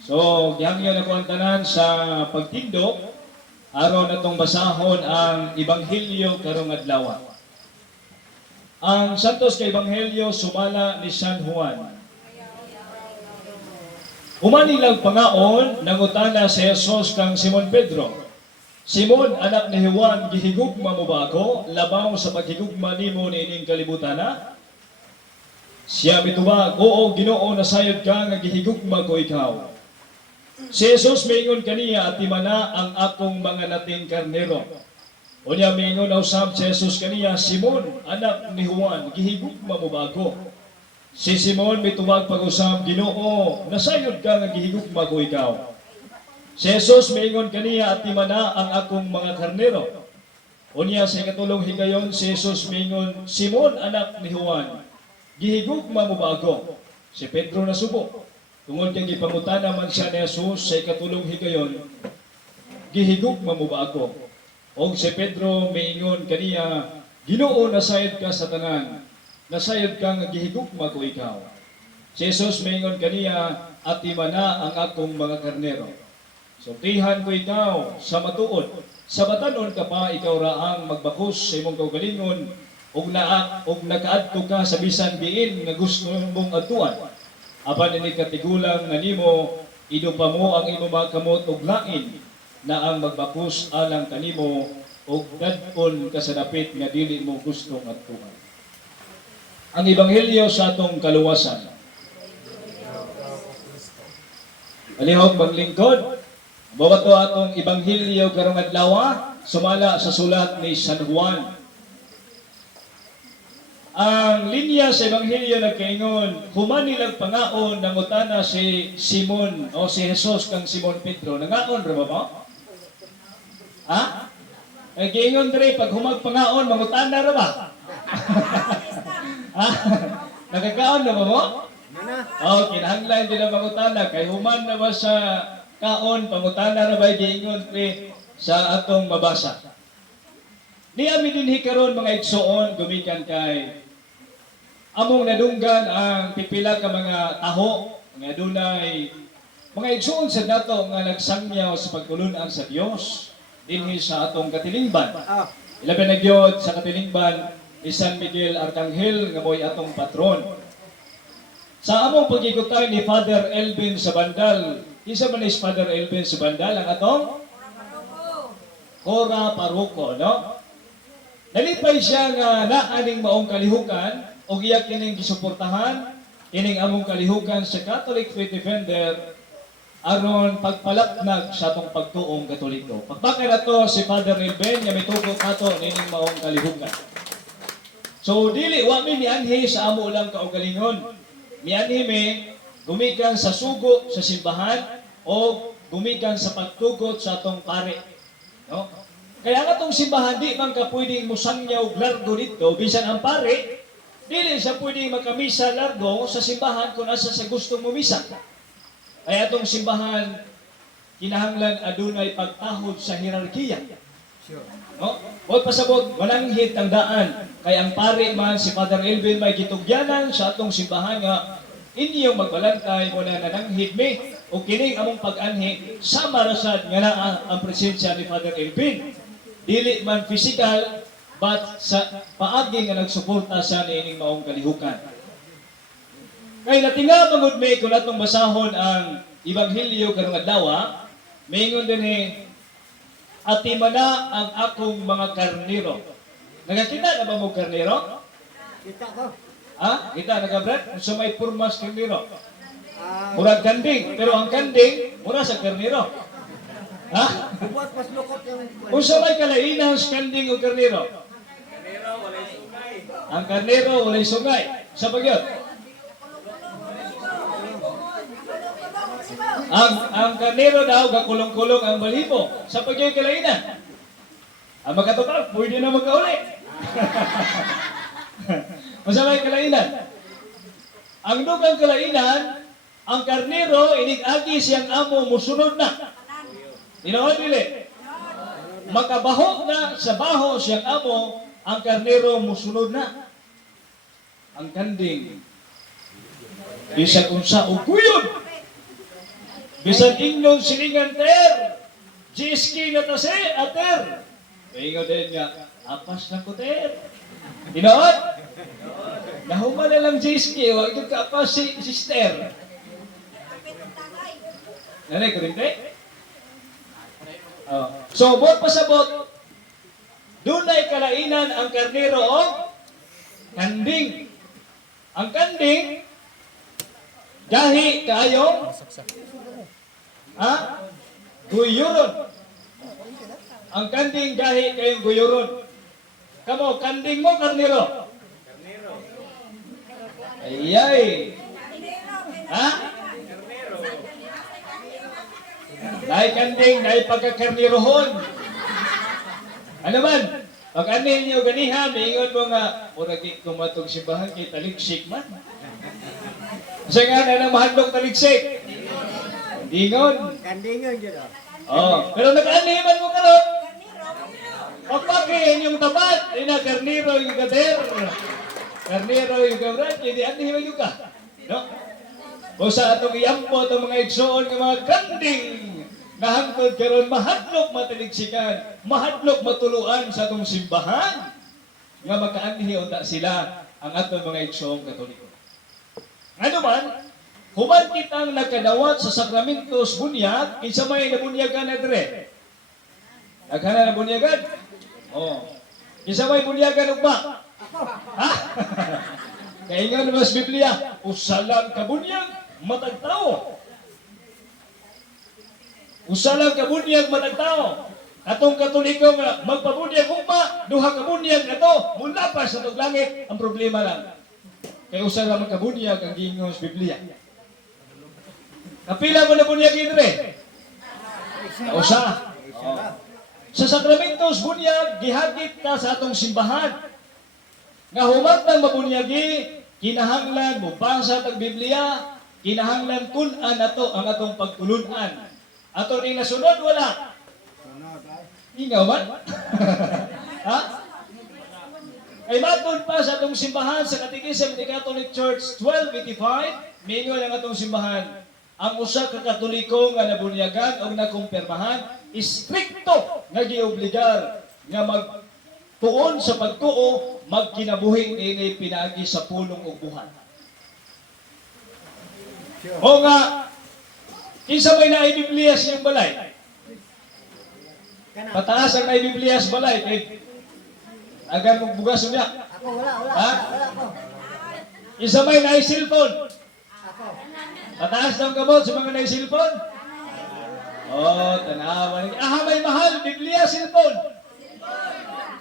So, gihangyo na ko ang tanan sa pagtindog, araw na tong basahon ang Ebanghelyo karong adlaw. Ang Santos kay Ebanghelyo sumala ni San Juan. Umanilang pangaon, nangutana si Jesus kang Simon Pedro. Simon, anak ni Juan, gihigugma mo ba ako? Labaw sa paghigugma nimo ni ining kalibutan na? Siya mitubag, oo, ginoo, nasayod ka nga gihigugma ko ikaw. Si Jesus mingon kaniya at imana ang akong mga nating karnero. O niya mingon na usab si Jesus kaniya, Simon, anak ni Juan, ba ako? Si Simon mitubag pag-usab, Ginoo, nasayod ka nga gihigugma ko ikaw. Si Jesus mingon kaniya at imana ang akong mga karnero. O niya sa katulong higayon, si Jesus mingon, Simon, anak ni Juan, ba ako? Si Pedro nasubo. Tungod kay gipangutana man siya ni Jesus sa ikatulong higayon, gihigugma mo ba ako? Og si Pedro miingon kaniya, Ginoo nasayod ka sa tanan, nasayod ka nga gihigugma ko ikaw. Si Jesus miingon kaniya, at imana ang akong mga karnero. Sultihan ko ikaw sa matuod. Sa batanon ka pa ikaw raang magbakos sa imong kaugalingon ug naa ug nakaadto ka sa bisan diin nga gusto mong atuan. Apan ini katigulang nga nimo idupa mo ang imong mga kamot ug lain na ang magbakos alang kanimo ug dadpon ka sa dapit nga dili mo gustong atuan. Ang ebanghelyo sa atong kaluwasan. Alihog maglingkod. Bawato atong ebanghelyo karong adlaw sumala sa sulat ni San Juan. Ang linya sa ebanghelyo nagkaingon, human nilang pangaon nangutana si Simon o si Jesus kang Simon Pedro. Nangaon ra ba mo? Ha? Ay giingon diri pag humag pangaon mangutana ra ba? ha? Nagkakaon na ba mo? Oh, kinahanglan din ang pangutana kay human na ba sa kaon pangutana ra ba giingon pre sa atong mabasa. Ni amin din hikaron mga igsoon gumikan kay among nadunggan ang pipila ka mga taho nga dunay mga igsoon sa nato nga nagsangyaw sa pagtulunan sa Dios dinhi sa atong katilingban. Ilabi na gyud sa katilingban ni San Miguel Arcangel nga moy atong patron. Sa among pagigutay ni Father Elvin sa Bandal, isa man is Father Elvin sa Bandal ang atong Cora Paruco, no? Nalipay siya nga naaning maong kalihukan o iya kining gisuportahan kining among kalihukan sa Catholic Faith Defender aron pagpalaknag sa atong pagtuong katoliko. Pagpaka na to si Father Elben nga mitugot nato nining maong kalihukan. So dili wa mi nianhi sa amo lang kaugalingon. Mianhi mi gumikan sa sugo sa simbahan o gumikan sa pagtugot sa atong pare. No? Kaya nga tong simbahan di man ka pwedeng musangyaw largo dito bisan ang pare dili sa pwedeng makamisa largo sa simbahan kung asa sa gustong mumisa. Kaya itong simbahan, kinahanglan adunay pagtahod sa hierarkiya. No? O pasabot, walang hit ang daan. Kaya ang pare man, si Father Elvin, may gitugyanan sa atong simbahan nga inyong magbalantay mo na nananghid mi o kining among pag-anhi sa marasad nga naa ang presensya ni Father Elvin. Dili man physical, but sa paagi nga nagsuporta sa niining maong kalihukan. Kay natinga magud may kung atong basahon ang Ebanghelyo karong adlaw, mingon din eh, atimana ang akong mga karnero. Nagakita na ba mo karnero? Kita ko. Ha? Kita nagabrat? Sa may purmas karnero. Ah, Murag kanding, pero ang kanding, mura sa karnero. Ha? bubuhat mas lukot yung Kung sa may kalainan sa kanding o karnero? Ang karnero walay sungay. Sa pagyot? Ang ang karnero daw gakulong-kulong ang balibo. Sa pagyot kalainan. Ang makatotal, pwede na magkauli. Masamay kalainan. Ang dugang kalainan, ang karnero inig-agi siyang amo musunod na. Tinawan dili. Makabaho na sa baho siyang amo, ang karnero musunod na. Ang kanding, bisa kung sa uguyod. Bisan ingnon silingan ter. GSK na tase, ater. Ingon din nga, apas na ko ter. Tinood? Nahuman na lang GSK, huwag yung kapas si sister. Nanay ko rin? Oh. So, bot pasabot, doon ay kalainan ang karnero o kanding. Ang kanding, gahi kayong ha? Guyuron. Ang kanding gahi kayong guyuron. Kamo, kanding mo, karnero? Karnero. Ayay. Ha? Dahil kanding, dahil pagkakarnirohon. Ano man? Pag anin niyo ganiha, mingon mo nga, murag di kumatong simbahan kay taliksik man. Kasi nga na nang mahadlok taliksik. Dingon. Kandingan dyan o. Oh, pero nag-animan mo karon. Pagpagin yung tapat, ina karniro yung gader. Karniro yung gabrat, hindi animan yung ka. No? O sa atong iyampo itong mga igsoon mga kanding na hangtod karon mahadlok mataliksikan, mahadlok matuluan sa atong simbahan nga makaanhi unta sila ang atong mga igsoong katoliko. Ano man, human kitang nakadawat sa sakramentos bunyag, kinsa may nabunyagan na dire. Nagkana na bunyagan? Oh. Kinsa may bunyagan ugma? Ha? Kaya nga sa Biblia, usalang kabunyag, matagtao. Usalang kabunyag, matagtao. Atong katoliko nga, magpabunyag ugma, duha kabunyag na to, mula pa sa tog langit, ang problema lang. Kaya usalang magkabunyag ang gingon sa Biblia. Kapila mo na bunyag idre? Usa. Oh. Sa sakramentos bunyag, gihagit ta sa atong simbahan. Nga humat ng mabunyagi, kinahanglan mo basa tag Biblia, kinahanglan kun-an ato ang atong pagtulunan. Ato ni nasunod wala. Ingaw man? ha? Ay matod pa sa atong simbahan sa Katikism ni Catholic Church 1285, minyo ang atong simbahan. Ang usa ka katoliko nga nabunyagan o nakumpirmahan, istrikto nga giobligar nga mag tuon sa pagtuo magkinabuhing ini pinagi sa pulong ug buhat. O nga kinsa may sa iyong balay? Pataas ang sa balay kay agan mong bugas niya. Ako wala, wala. Ha? Wala ko. Isa may cellphone. Ako. Pataas ng kamot sa mga cellphone. Oh, tanawa. Ah, may mahal, Biblia, cellphone.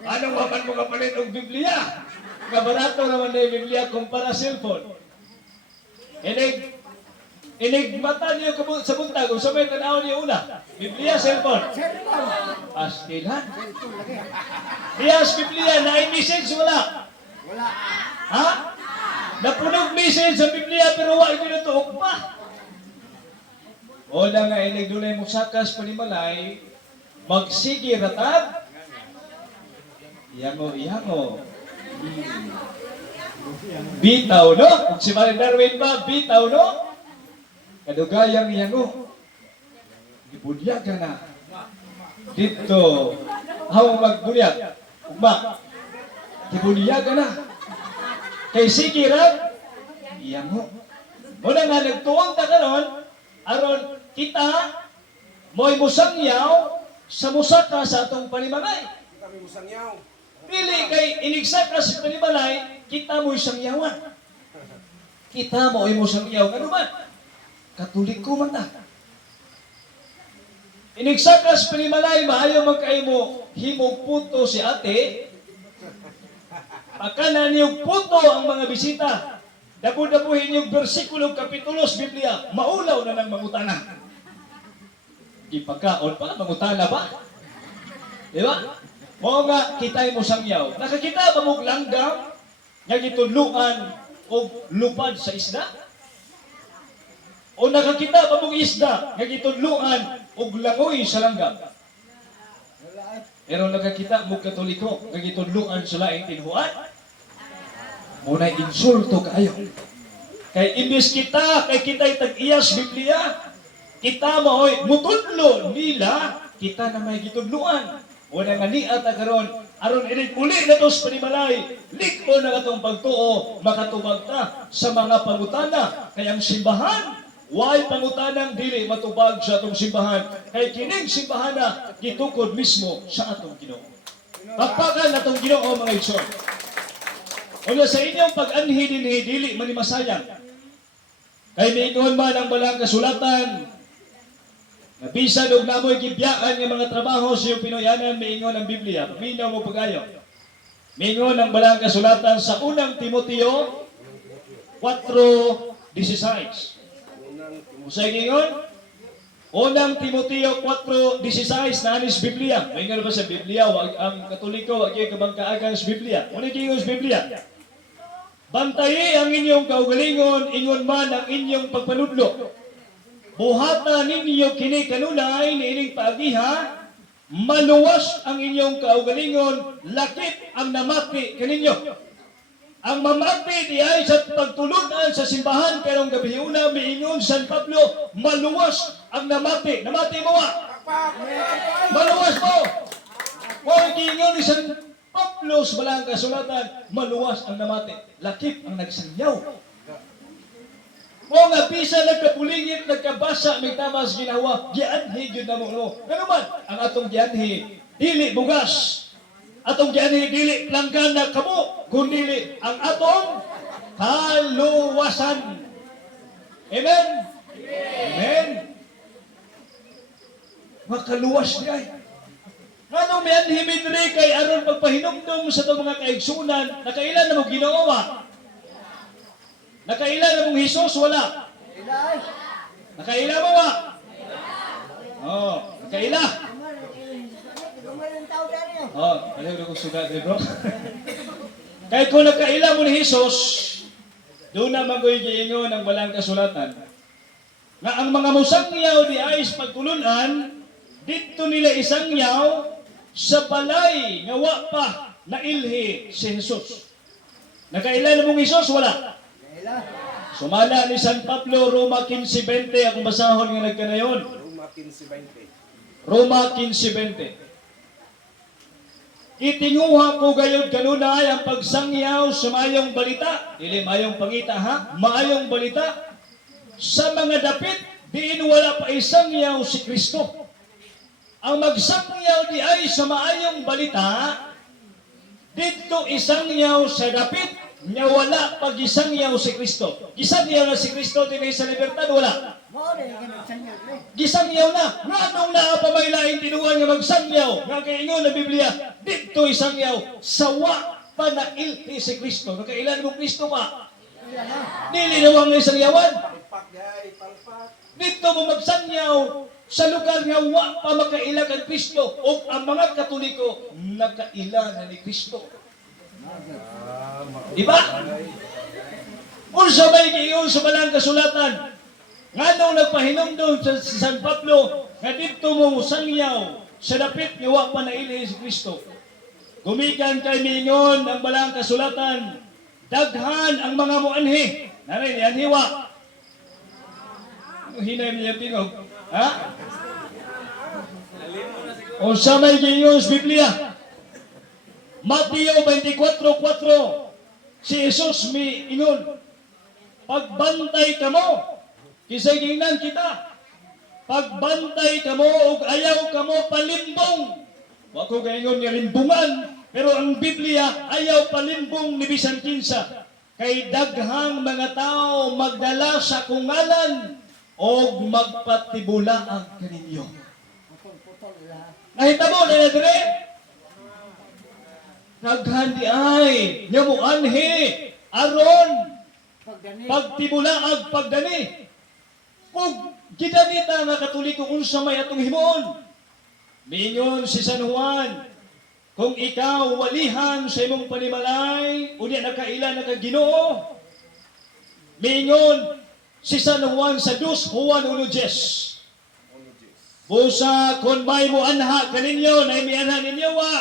Anong wapan mo kapalit ng Biblia? Nga barato naman na yung Biblia kumpara cellphone. Inig, inig mata niyo sa buntag, kung sabay tanaw niyo una. Biblia, cellphone. Cellphone lagi. Diyas, Biblia, na message wala. Wala. Ha? Napunog message sa Biblia pero wa ito pa. O na nga inig dunay mo sakas panimalay, magsige ratag. Yango, yango. Bitaw, no? Kung si Maring Darwin ba, bitaw, no? Kadugayang yango. Ibudyag ka na. Dito, hawang magbudyag. Ugma, ibudyag ka na. Kay sige ra, yango. Muna nga nagtuwang ta karon, aron kita mo'y musangyaw sa musaka sa atong panimalay. kami musangyaw. Pili kay inigsaka sa panimalay, kita mo'y sangyawan. Kita mo'y musangyaw. Ano man? Katoliko man ta. Inigsaka sa panimalay, maayo man kayo mo himog puto si ate, Pagka niyog puto ang mga bisita, dabu-dabuhin yung versikulo kapitulo sa Biblia, maulaw na ng mangutana. Di pagkaon pa, mangutana ba? Di ba? Mo nga, kitay mo sangyaw. Nakakita ba mong langgam nga gitudluan o lupad sa isda? O nakakita ba mong isda nga gitudluan o langoy sa langgam? Pero nakakita mo katoliko, nagitudluan sa laing tinhuan. Muna insulto kayo. Kay imbis kita, kay kita'y tag-iyas Biblia, kita maoy mutudlo nila kita na may gitudluan wala nga niat na karon aron ini uli na tos panimalay liko na atong pagtuo makatubag ta sa mga pangutana kayang simbahan Why pangutanang dili matubag sa atong simbahan kay kining simbahan na gitukod mismo sa atong Ginoo. Pagpakan atong Ginoo mga igsoon. Una sa inyong pag-anhi dinhi dili man masayang. Kay miingon man ang balang kasulatan na bisan og namoy gibiyaan nga mga trabaho sa iyong Pinoyanan miingon ang Biblia. Paminaw mo pagayo. Miingon ang balang kasulatan sa unang Timoteo 4:16. Usay gingon, Unang Timoteo 4:16 na anis Biblia. May nga ba sa Biblia wag ang Katoliko wag kay kabangkaagan sa Biblia. Muna gingon sa Biblia. Bantayi ang inyong kaugalingon, ingon man ang inyong pagpanudlo. Buhata ninyo kini kanunay ni ining paagiha, maluwas ang inyong kaugalingon, lakip ang namati kaninyo. Ang mamati di ay sa pagtulunan sa simbahan karong gabi una miingon San Pablo maluwas ang namati. Namati mo wa. Maluwas mo. Kung giingon ni San Pablo sa balang kasulatan, maluwas ang namati. Lakip ang nagsangyaw. Mo nga bisa nagkapulingit, nagkabasa, may tamas ginawa, gianhi gyud na mo. no. Ano man, ang atong gianhi, dili bugas. Atong gianhi, dili langgan na kamo, kundi ang atong kaluwasan. Amen? Amen? Makaluwas niya. Ano may anhimin rin kay aron pagpahinumdum sa itong mga kaigsunan, nakailan na mo ginawa? Nakailan na mong Hesus? Wala. Ilay. Nakaila mo ba? Oo, oh, nakaila. Gumaling oh, alam ko sugat bro. Kaya kung nakaila mo ni Hesus, doon na magoy giingon ang balang kasulatan, na ang mga musangyaw di ay sa pagtulunan, dito nila isangyaw sa balay nga wa pa na ilhi si Jesus. Nakaila na mong Hesus? Wala. Sumala ni San Pablo, Roma 15.20, akong basahon nga nagkanayon. Roma 15:20. Roma 15.20. Itinguha ko gayod kanunay ang pagsangyaw sa mayong balita. Dili mayong pangita ha? Mayong balita. Sa mga dapit, diin wala pa isangyaw si Kristo. Ang magsangyaw di ay sa maayong balita, dito isangyaw sa dapit, nya wala pag isangyaw si Kristo. Isangyaw na si Kristo din sa libertad, wala. Gisangyaw na. Nga nung naapamailain tinuan nga magsangyaw. Nga kaingon ng Biblia, dito isangyaw, sawa pa na ilti si Kristo. Nakailan mo Kristo ka? Na. Dili na wang isangyawan. Dito mo magsangyaw sa lugar nga wa pa makaila kang Kristo o ang mga Katoliko nakaila na ni Kristo. Di ba? Unsa may giingon sa balang kasulatan? Nganong nagpahinumdum sa sa San Pablo nga dito mo sangyaw sa dapit nga wa pa naili si Kristo. Gumikan kay miingon ang balang kasulatan, daghan ang mga muanhi. Narin, yan hiwa. Hinay niya tingog. Ha? O sa may sa Biblia, Mateo 24.4 Si Jesus mi ingon Pagbantay kamo Kisay ginan kita Pagbantay kamo ug ayaw kamo palimbong Wa ko gaingon nga limbungan Pero ang Biblia ayaw palimbong ni bisan kinsa Kay daghang mga tao magdala sa kungalan o magpatibula ang kaninyo. Ila. Nahitabo na yan dire. Naghandi ay, nga mo anhi, aron, Pag gani. pagtibulaag pagdani. Kung gidanita nga katoliko unsa may atong himuon. Mingon si San Juan, kung ikaw walihan sa imong panimalay, unya nakaila na kag Ginoo. Mingon si San Juan sa 2 Juan 1:10. Ono Diyos. Busa kon may mo anha kaninyo na imianha ninyo wa.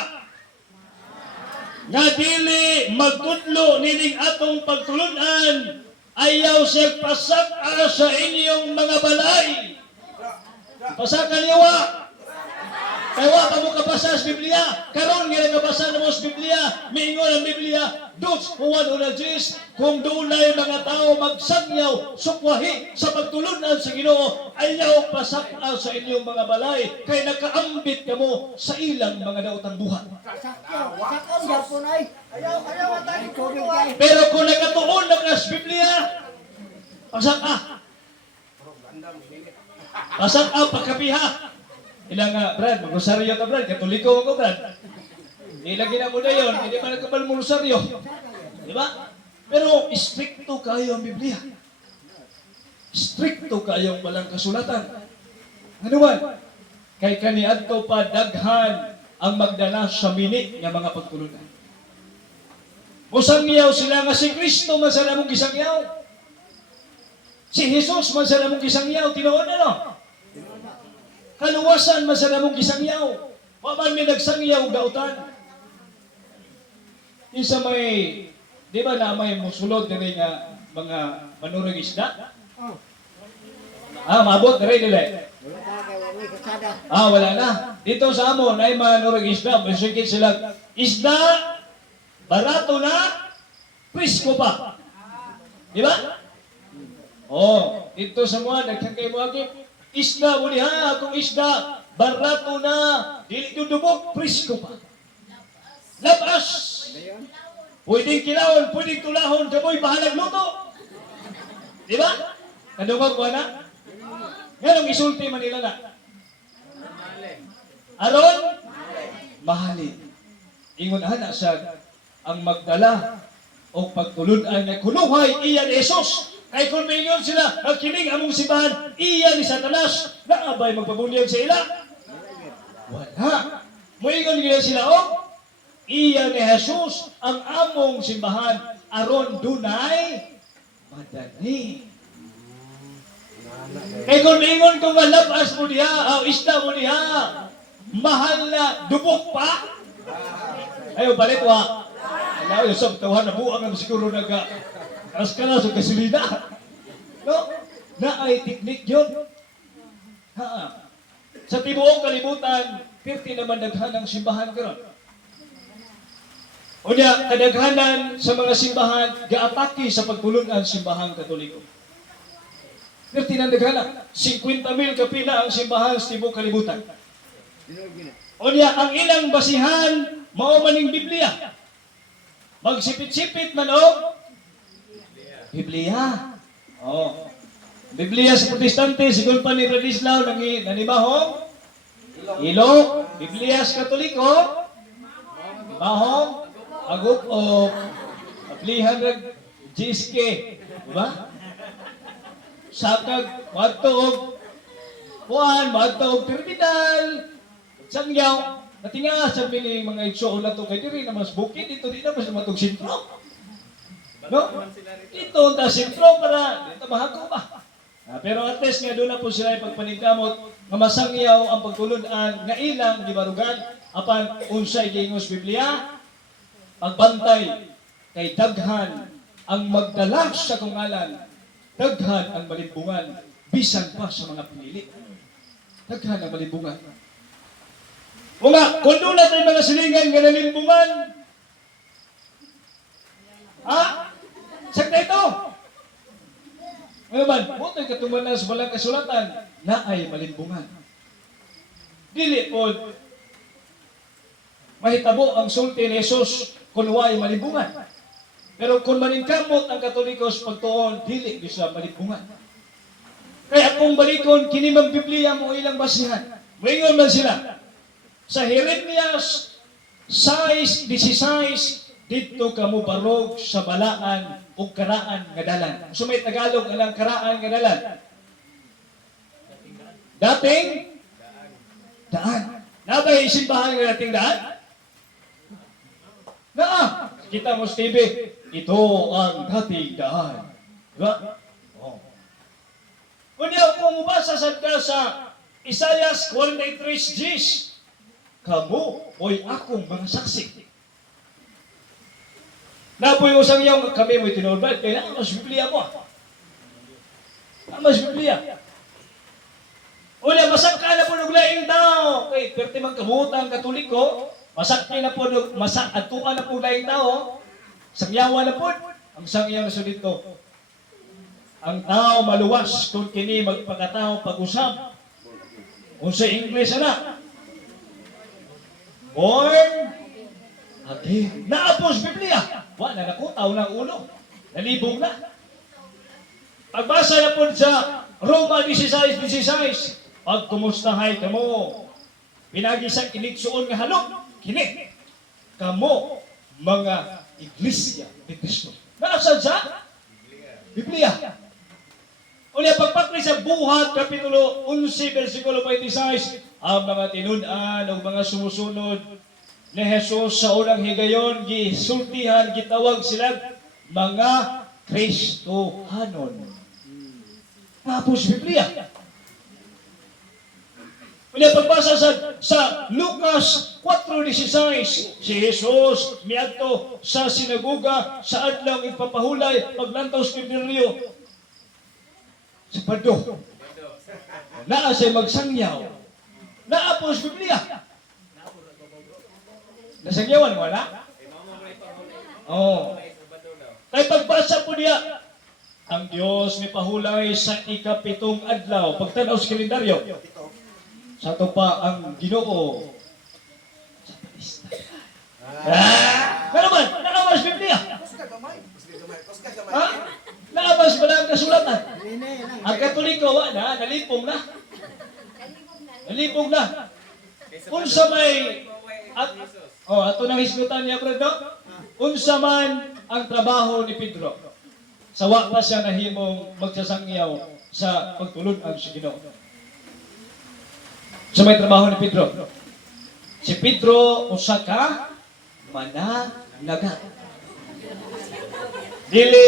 Nga dili magtudlo nining atong pagtulunan Ayaw siya pasak sa inyong mga balay. Pasakaliwa. Kaya wa ka mo kabasa sa Biblia. Karon nga nagabasa na mo sa Biblia. Miingon ang Biblia. Dos, huwan una Diyos, kung yung mga tao magsangyaw, sukwahi sa pagtulunan sa Ginoo, ayaw pasaka sa inyong mga balay, kay nakaambit ka mo sa ilang mga daotang buhat. Pero kung nagatuon na ka sa Biblia, ganda mo minit. Pasaka, pagkapiha. Ilang nga, Brad, mag-rosaryo ka, Brad. Katoliko ako, Brad. Ilagi na mo na yun, hindi pa nagkabal mo rosaryo. Di ba? Pero stricto kayo ang Biblia. Stricto kayong walang kasulatan. Ano man? Kay kaniadto pa daghan ang magdala sa mini nga mga pagtulunan. Musangyaw sila nga si Kristo man sa namong gisangyaw. Si Jesus man sa namong gisangyaw, tinuod ano? Kaluwasan man sa namong gisangyaw. Wa man may nagsangyaw dautan. Isa may, di ba na may musulod diri nga mga manurong isda? Oh, Ah, talaga, wala kasada. Ah, wala na. Dito sa amo, na mga manurong isda, masukit sila, isda, barato na, prisko pa. Di ba? Oh, dito sa mga, mo agip, isda mo ha, kung isda, barato na, dili dudubok, prisko pa. Labas! Pwedeng kilawon, pwedeng tulahon, kamoy bahalag luto. Di ba? Kadungog ko na? Ganong isulti man nila na. Aron? Mahalin. Ingon ana sa ang magdala o pagtulunan nga kuluhay iya ni Jesus. Kay kung maingon sila, ang kining among simbahan, iya ni Satanas, na abay magpabunyag sa ila. Wala. Moingon nila sila, oh, iya ni Jesus ang among simbahan aron dunay madani. Kay kung ingon ko nga labas mo diha, o isda mo diha, mahal na dubok pa. Ayo balik wa. Yung sab tawhan na buang ang siguro naga aras ka na sa gasolina. No? Na ay teknik yun. Ha. Sa tibuok kalibutan, pirti naman daghan ang simbahan karon. Unya, kadaghanan sa mga simbahan, gaatake sa pagtulunan simbahan katoliko. Pirti na daghanan, 50 mil kapila ang simbahan sa tibuok kalibutan. Unya, ang ilang basihan, mao maning Biblia. Magsipit-sipit man o Biblia. Oh. Biblia sa protestante, sigun pa ni Radislaw nang nanibahong Ilok, Biblia sa Katoliko, Mahong, Agup o Aplihan ng GSK. Diba? Sakag, matog, Kuan, matog, terminal, sangyaw, natinga sa mga igsoon na to kay diri na mas bukid dito di na mas matog sentro. No? Ito ta sentro para dito mahako ba. Ah, pero at least nga doon na po sila pagpaningkamot nga masangyaw ang pagtulunan nga ilang gibarugan apan unsay gingos Biblia pagbantay kay daghan ang magdala sa kungalan daghan ang malimbungan bisan pa sa mga pinili daghan ang malimbungan Mga, kung doon natin mga silingan nga nalimbungan, ha? Sakta ito. Ngayon man, buto'y katuman na sa balang kasulatan na ay malimbungan. Dili po, mahitabo ang sulti ni Jesus kung huwag malimbungan. Pero kung maningkamot ang katolikos pagtuon, dili bisa malimbungan. Kaya kung balikon, kinimang Biblia mo ilang basihan. Mayroon man sila. Sa Jeremias 6:16 dito kamo barog sa balaan ug karaan nga dalan. So may Tagalog alang karaan nga dalan. Dating daan. Nabay simbahan nga dating daan? Naa. Kita mo Steve, ito ang dating daan. Diba? Oh. Kunya kung mubasa sa sa Isayas 43 Gs, Kamu o'y akong mga saksi. Napoy mo sang iyong kami mo'y tinulbad, kaya na mas Biblia mo. Ang mas Biblia. Ula, masangka kay perti man kamuta ang katoliko, masakti na po, masak, atuan na po laing tao, sangyawa na po, ang sangyaw na sunod dito. Ang tao maluwas kung kini magpakatao pag-usap. Kung sa English na, born again. Naapos Biblia. Wa na nakutaw ng ulo. Nalibog na. Pagbasa na po sa Roma 16:16, pag kumustahay kamo, pinagisang kiniksuon nga halok, kini, kamo, mga iglesia ni Kristo. Naasan sa? Biblia. Unya pagpakli sa buhat, Kapitulo 11, versikulo 26, ang mga tinunan o mga sumusunod ni Jesus sa unang higayon, gisultihan, gitawag sila mga Kristohanon. Tapos Biblia. Unya pagbasa sa, sa Lucas 4.16, si Jesus miadto sa sinagoga sa adlaw ipapahulay paglantaw sa Rio sa Pado. Naa siya magsangyaw. Naa po Biblia. Nasangyawan mo na? Oo. Kay pagbasa po niya, ang Diyos may pahulay sa ikapitong adlaw. Pagtanaw sa kalendaryo, sa ito pa ang ginoo. Sa palista. Ah! Ano man? Naawas Biblia. Ha? Naawas ba na ang kasulatan? Ang katoliko, wa na, nalipong na. Nalipong na. Unsa may at oh, ato nang hisgutan niya no? Unsa man ang trabaho ni Pedro. Sawa pa siya nahimong magsasangyaw sa pagtulod ang si Ginoo. Sa may trabaho ni Pedro. Si Pedro usa ka mananagat. Dili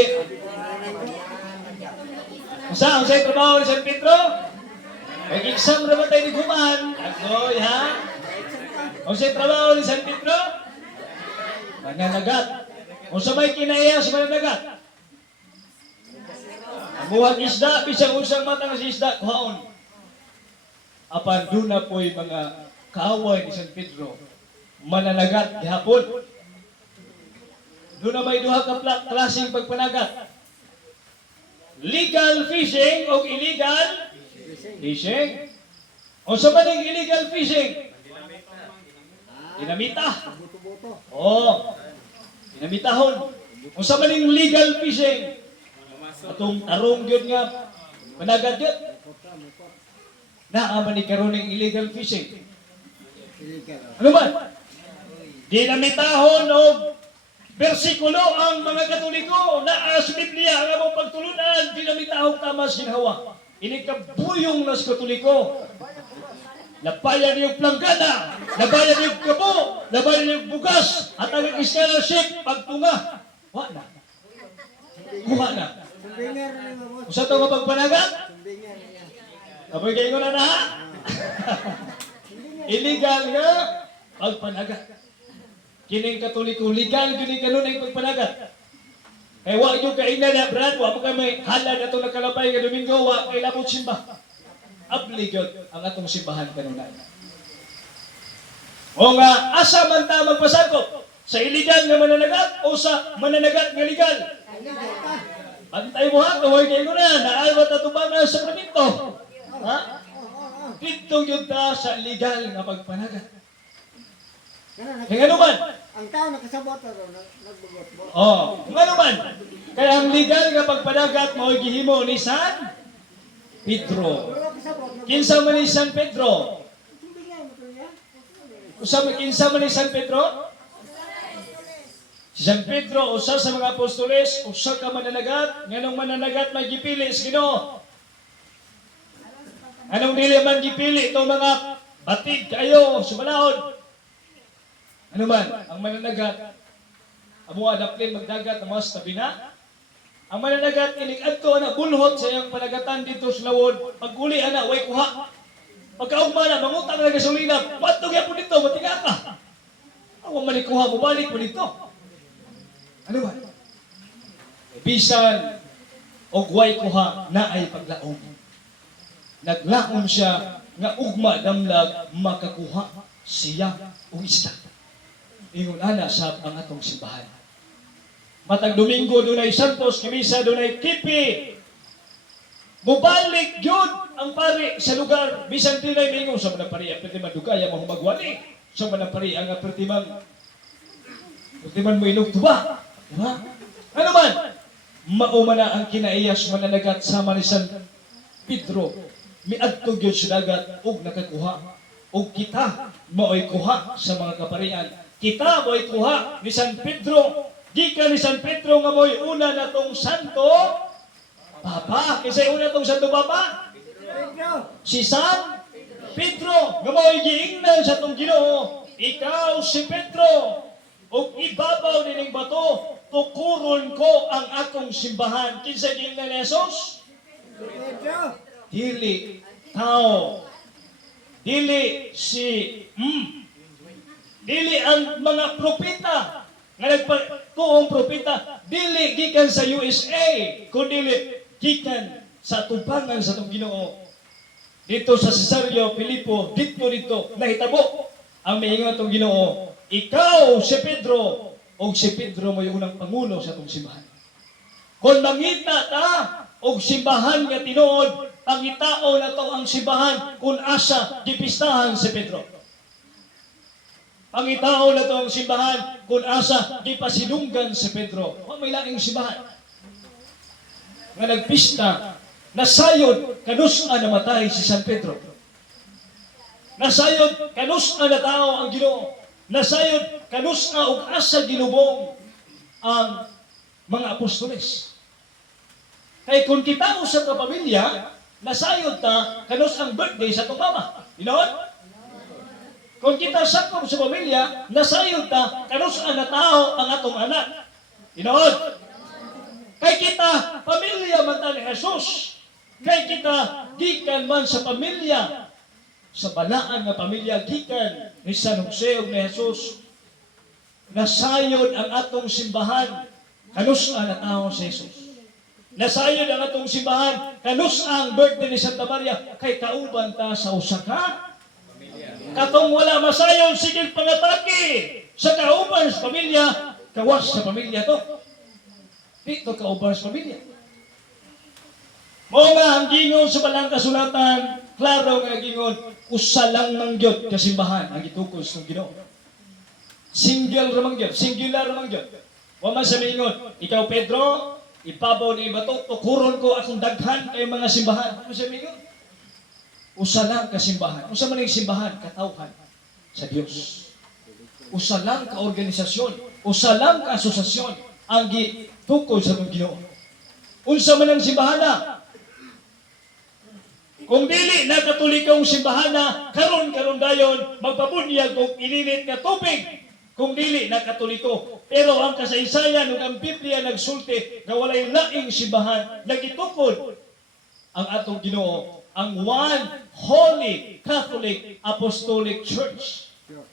Usa ang sa trabaho ni San Pedro? Mag-exam na ni Guman? Agoy, ha? Kung sa trabaho ni San Pedro? Mananagat. Kung sa may kinaya sa mananagat? Ang buhag isda, bisang unsang matang si isda, kuhaon. Apan doon na po'y mga kaaway ni San Pedro, mananagat gihapon. Doon na may duha ka klaseng pagpanagat. Legal fishing o illegal fishing. O sa ba ng illegal fishing? Dinamita. Oo. Dinamitahon. O sa ba ng legal fishing? Atong tarong yun nga, managat yun. Naaman ni karon ng illegal fishing. Ano ba? Dinamitahon o bersikulo ang mga katoliko na sa Biblia ang among pagtulunan dinamitahon tama sinhawa. Ini kabuyong nas katoliko. Nabayan niyong planggana, nabayan niyong kabo, nabayan niyong bugas, at ang scholarship pagtunga. Wa na. Kuha na. Na. Usa to nga pagpanagat? Sumbingar na yan. Apoy kayo na na. Illegal nga pagpanagat. Kining katoliko legal gyud ni kanon ang pagpanagat. Kay wa yung kaina na brad, wa mo kay may halad ato nakalabay nga Domingo, wa kay labot simba. Abli gyud ang atong simbahan kanunay. O nga asa man ta magpasakop sa illegal nga mananagat o sa mananagat nga legal. Illegal ka. Antay mo ha, kaway kayo na, naalwa tatubang na sa sakramento. Ha? Dito yun ta sa legal nga pagpanagat. Kaya ano man? Ang tao nakasabot ro nagbugot-bot. Oh, ano man? Kaya ang legal nga pagpanagat mo gihimo ni San Pedro. Kinsa man ni San Pedro? To. Usa man kinsa man ni San Pedro? Si San Pedro usa sa mga apostoles, usa ka mananagat, nganong mananagat may gipili sa Ginoo. Anong dili man gipili itong mga batid kayo sa balahod? Ano man, ang mananagat, amo adaplin magdagat mas tabi na. Ang mananagat inig-adto na bulhot sa iyang panagatan dito sa lawod, pag-uli ana, way kuha. Pagkaugma na, mangutang na gasolina, patog yan po dito, matinga ka. Ang manikuha mo, balik mo dito. Ano ba? Bisan, og way kuha na ay paglaom. Naglaom siya nga ugma damlag makakuha siya og isda. Ingon ana sa ang atong simbahan. Matag Domingo dunay Santos, Kimisa dunay Kipi. Mubalik yun ang pari sa lugar. Bisan tinay mingon sa mga pari ang pertiman dugaya mahumagwali. Sa mga pari ang pertiman pertiman mo inog tuba. Diba? Ano man? Mauma na ang kinaiyas mananagat sama ni San Pedro. Miadto gyud sa dagat ug nakakuha. Ug kita mao'y kuha sa mga kaparian. Kita mo'y kuha ni San Pedro. Gikan ni San Pedro nga mo'y una na tong santo Papa, kisay una tong santo Papa? Si San Pedro, nga mo'y giingnan sa tong Ginoo. Ikaw si Pedro, ug ibabaw nining bato, tukuron ko ang akong simbahan. Kinsa giingnan ni Jesus? Dili tao. Dili si mm, Dili ang mga propeta nga nagpatuong propeta dili gikan sa USA kundi gikan sa tubangan sa tong Ginoo. Dito sa Cesareo Filipo, dito dito nahitabo ang miingon tong Ginoo. Ikaw si Pedro o si Pedro mo yung unang pangulo sa tong simbahan. Kung mangita ta og simbahan nga tinuod, pangitao na to ang simbahan kung asa gipistahan si Pedro. Pangitao na to ang simbahan kung asa gipasidunggan si Pedro. O may laing simbahan nga nagpista nasayod kanus nga namatay si San Pedro. Nasayod kanus nga natao ang Ginoo. Nasayod kanus nga og asa ginubong ang mga apostoles. Kay kung kita sa kapamilya, nasayod ta kanus ang birthday sa tong mama. Inoon? Kung kita sakop sa pamilya, nasayod ta kanus ang natao ang atong anak. Inoon? Kay kita, pamilya man ta ni Jesus. Kay kita, gikan man sa pamilya. Sa balaan nga pamilya, gikan ni San Jose ni Jesus. Nasayod ang atong simbahan. Kanus nga natao si Jesus. Nasayod ang atong simbahan. Kanus ang birthday ni Santa Maria. Kay kauban ta sa usa ka Katong wala masayon, sige pangataki. Sa kauban sa pamilya, kawas sa pamilya to. Dito kauban sa pamilya. Mo nga ang gingon sa balang kasulatan, klaro nga gingon, usa lang mang gyud kasimbahan ang gitukod sa Ginoo. Single ramang gyud, singular ramang gyud. Wa man sa mingon, ikaw Pedro, ipabaw ni bato, tukuron ko akong daghan kay mga simbahan. Ano sa mingon? Usa lang ka simbahan. Usa man ang simbahan, katawhan sa Dios. Usa lang ka organisasyon, usa lang ka asosasyon ang gitukod sa Ginoo. Unsa man ang simbahan na? Kung dili na katolikong simbahan na, karon karon dayon magpabunyag og ininit nga tubig. Kung dili na katoliko. Pero ang kasaysayan ug ang Biblia nagsulti nga walay laing simbahan nagitukod ang atong Ginoo ang one holy Catholic Apostolic Church.